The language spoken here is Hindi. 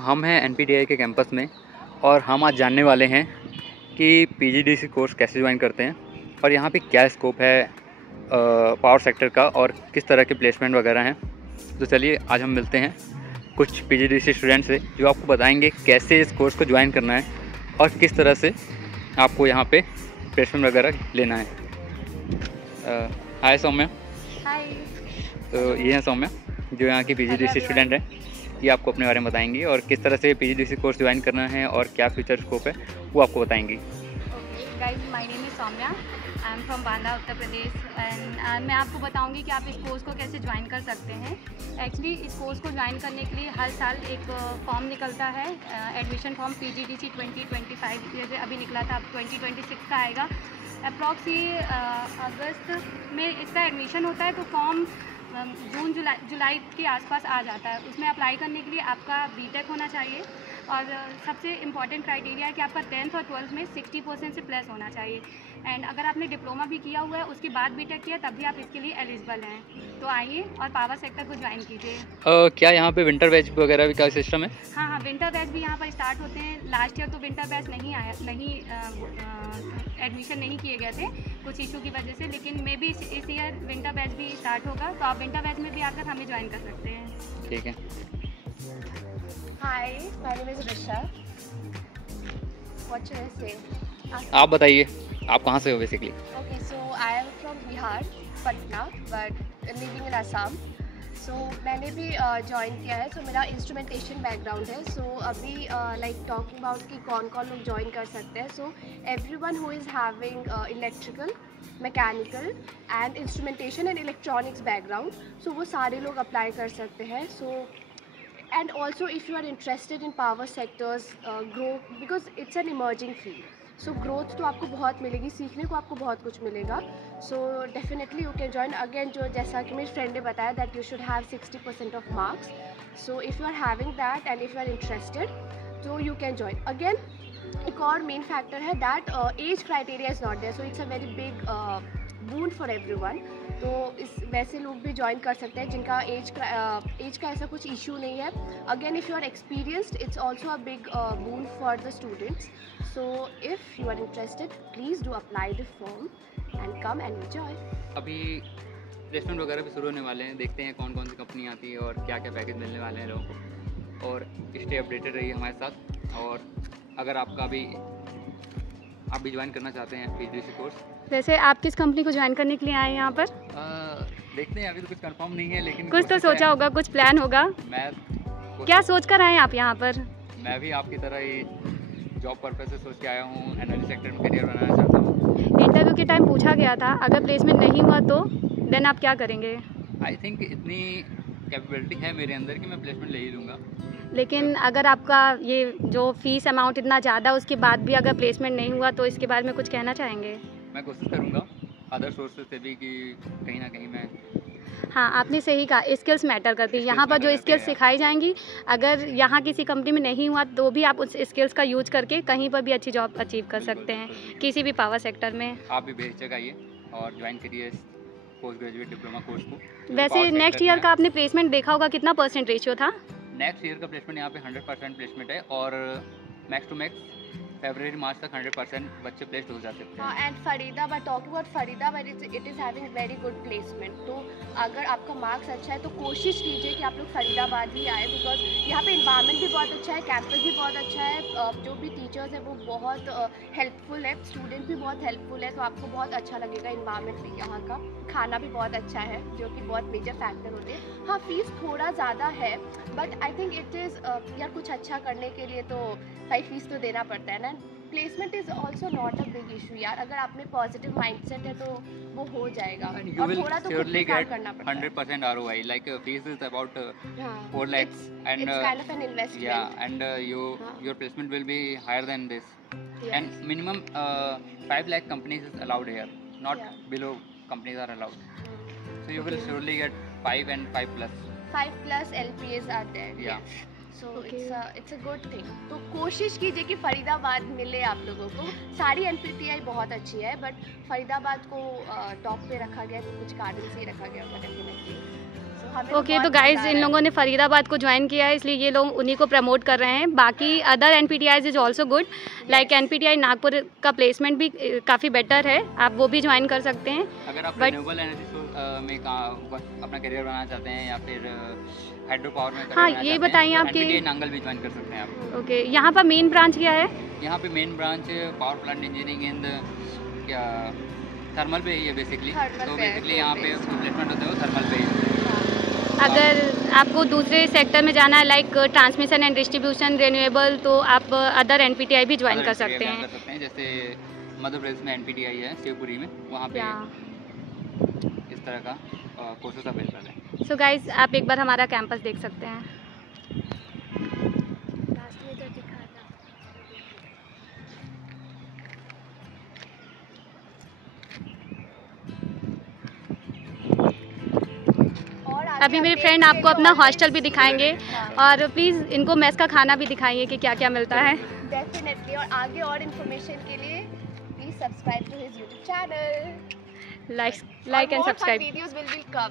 हम हैं एनपीटीआई के कैंपस में और हम आज जानने वाले हैं कि पीजीडीसी कोर्स कैसे ज्वाइन करते हैं और यहाँ पे क्या स्कोप है पावर सेक्टर का और किस तरह के प्लेसमेंट वगैरह हैं। तो चलिए आज हम मिलते हैं कुछ पीजीडीसी स्टूडेंट से जो आपको बताएंगे कैसे इस कोर्स को ज्वाइन करना है और किस तरह से आपको यहाँ पे प्लेसमेंट वगैरह लेना है। हाय सौम्या। हाय। तो ये हैं सौम्या जो यहाँ की पीजीडीसी स्टूडेंट है। ये आपको अपने बारे में बताएंगी और किस तरह से पीजीडीसी कोर्स ज्वाइन करना है और क्या फ्यूचर स्कोप है वो आपको बताएंगी। Okay guys, my name is Saumya, I am from Banda Uttar Pradesh and मैं आपको बताऊंगी कि आप इस कोर्स को कैसे ज्वाइन कर सकते हैं। एक्चुअली इस कोर्स को ज्वाइन करने के लिए हर साल एक फॉर्म निकलता है, एडमिशन फॉर्म पीजीडीसी 2025 जैसे अभी निकला था, अब 2026 का आएगा। अप्रॉक्स ये अगस्त में इसका एडमिशन होता है, तो फॉर्म जून जुलाई के आसपास आ जाता है। उसमें अप्लाई करने के लिए आपका बीटेक होना चाहिए और सबसे इम्पॉर्टेंट क्राइटेरिया है कि आपका 10th और 12th में 60% से प्लस होना चाहिए। एंड अगर आपने डिप्लोमा भी किया हुआ है उसके बाद बीटेक किया तब भी आप इसके लिए एलिजिबल हैं। तो आइए और पावर सेक्टर को ज्वाइन कीजिए। क्या यहाँ पे विंटर बैच वगैरह भी का सिस्टम है? हाँ, विंटर बैच भी यहाँ पर स्टार्ट होते हैं। लास्ट ईयर तो विंटर बैच नहीं एडमिशन नहीं किए गए थे कुछ इशू की वजह से, लेकिन मे बी इस ईयर विंटर बैच भी स्टार्ट होगा, तो आप विंटर बैच में भी आकर हमें ज्वाइन कर सकते हैं। ठीक है। Hi, my name is Risha. What should I say? आप बताइए आप कहाँ से हो basically? Okay, so I am from Bihar, Patna, but living in Assam. So मैंने भी ज्वाइन किया है। सो मेरा इंस्ट्रूमेंटेशन बैकग्राउंड है। सो अभी लाइक टॉकिंग अबाउट कि कौन कौन लोग ज्वाइन कर सकते हैं। So everyone who is having electrical, mechanical and instrumentation and electronics background, so वो सारे लोग अप्लाई कर सकते हैं। सो and also if you are interested in power sectors, grow because it's an emerging field, so growth तो आपको बहुत मिलेगी, सीखने को आपको बहुत कुछ मिलेगा। so definitely you can join। again जो जैसा कि मेरी फ्रेंड ने बताया that you should have 60% of marks, so if you are having that and if you are interested so you can join। again एक और मेन फैक्टर है that age criteria is not there, so it's a very big boon for everyone। तो इस वैसे लोग भी ज्वाइन कर सकते हैं जिनका एज का ऐसा कुछ इशू नहीं है। Again if you are experienced it's also a big boon for the students. So if you are interested please do apply the form and come and enjoy. अभी प्लेसमेंट वगैरह भी शुरू होने वाले हैं, देखते हैं कौन कौन सी कंपनी आती है और क्या क्या पैकेज मिलने वाले हैं लोगों को, और स्टे अपडेटेड रहिए हमारे साथ। और अगर आप भी ज्वाइन करना चाहते हैं पीजीडीसी कोर्स। वैसे आप किस कंपनी को ज्वाइन करने के लिए आए हैं यहाँ पर? देखते हैं, अभी तो कुछ कंफर्म नहीं है लेकिन कुछ तो सोचा होगा, कुछ प्लान होगा। क्या सोच कर आए हैं आप यहाँ पर? मैं भी आपकी तरह ही जॉब पर्पस से सोच के आया हूँ, एनर्जी सेक्टर में करियर बनाना चाहता हूँ। इंटरव्यू के टाइम पूछा गया था अगर प्लेसमेंट नहीं हुआ तो देन आप क्या करेंगे? आई थिंक इतनी कैपेबिलिटी है मेरे अंदर कि मैं प्लेसमेंट ले ही लूँगा। लेकिन अगर आपका ये जो फीस अमाउंट इतना ज़्यादा उसके बाद भी अगर प्लेसमेंट नहीं हुआ तो इसके बारे में कुछ कहना चाहेंगे? मैं कोशिश करूँगा अदर सोर्सेज से भी कि कहीं ना कहीं मैं। हाँ, आपने सही कहा, स्किल्स मैटर करती है। यहाँ पर जो स्किल्स सिखाई जाएंगी अगर यहाँ किसी कंपनी में नहीं हुआ तो भी आप उस स्किल्स का यूज करके कहीं पर भी अच्छी जॉब अचीव कर सकते हैं किसी भी पावर सेक्टर में। आप भी बेहिचक आइए और ज्वाइन करिए पोस्ट ग्रेजुएट डिप्लोमा कोर्स को। वैसे नेक्स्ट ईयर का आपने प्लेसमेंट देखा होगा, कितना % रेशियो था? नेक्स्ट ईयर का प्लेसमेंट यहाँ पे 100% प्लेसमेंट है और मैक्स टू मैक्स फरवरी मार्च तक 100% बच्चे प्लेस्ड हो जाते हैं। हाँ, and Faridabad, talking about Faridabad, it is having very good placement. तो अगर आपका मार्क्स अच्छा है तो कोशिश कीजिए कि आप लोग फरीदाबाद ही आए, बिकॉज यहाँ पे इन्वायरमेंट भी बहुत अच्छा है, कैंपस भी बहुत अच्छा है, जो भी टीचर्स हैं वो बहुत हेल्पफुल है, स्टूडेंट भी बहुत हेल्पफुल है, तो आपको बहुत अच्छा लगेगा। इन्वायरमेंट भी यहाँ का, खाना भी बहुत अच्छा है जो कि बहुत मेजर फैक्टर होते हैं। हाँ, फीस थोड़ा ज़्यादा है but I think it is यार कुछ अच्छा करने के लिए तो भाई फीस तो देना पड़ता है ना। Placement is also not a big issue यार, अगर आप में पॉजिटिव माइंडसेट है तो वो हो जाएगा। और थोड़ा तो खुद भी काम करना पड़ता है। 100% ROI, like fees is about 4 lakhs and it's kind of an investment. Yeah, and your placement will be higher than this. Yes. And minimum 5 lakh companies is allowed here, not below companies are allowed. So you will surely get 5 and 5 plus. 5 plus LPAs are there. Yeah. So Okay. It's a good thing. तो कोशिश कीजिए कि फरीदाबाद मिले आप लोगों को। सारी NPTI बहुत अच्छी है, बट फरीदाबाद को टॉप पे रखा गया तो कुछ कारण से ही रखा गया होगा डेफिनेटली। ओके, तो गाइज इन लोगों ने फरीदाबाद को ज्वाइन किया है, इसलिए ये लोग उन्हीं को प्रमोट कर रहे हैं। बाकी other NPTIs is also good, like NPTI Nagpur का प्लेसमेंट भी काफ़ी बेटर है, आप वो भी ज्वाइन कर सकते हैं। अगर आप But- रिन्यूएबल एनर्जी में अपना करियर बनाना चाहते हैं या फिर हाइड्रो पावर में हाँ, ये बताइए आपके- NPTI नांगल भी ज्वाइन कर सकते हैं आप। ओके, यहाँ पर मेन ब्रांच क्या है? यहाँ पे main branch power plant engineering and क्या थर्मल पे ही है बेसिकली। Thermal तो पे है, बेसिकली यहाँ पे based। प्लेसमेंट होते हो थर्मल पे ही। अगर आपको दूसरे सेक्टर में जाना है like transmission and distribution, renewable, तो आप अदर NPTI भी ज्वाइन कर सकते हैं। जैसे मध्य प्रदेश में NPTI है शिवपुरी में, वहाँ पे इस तरह का कोर्सेस अवेलेबल है। सो गाइज आप एक बार हमारा कैंपस देख सकते हैं। और अभी मेरे फ्रेंड आपको अपना हॉस्टल भी दिखाएंगे, और प्लीज़ इनको मेस का खाना भी दिखाइए कि क्या क्या मिलता है। डेफिनेटली। और आगे और इन्फॉर्मेशन के लिए please subscribe to his YouTube channel. Like and subscribe. Videos will be come.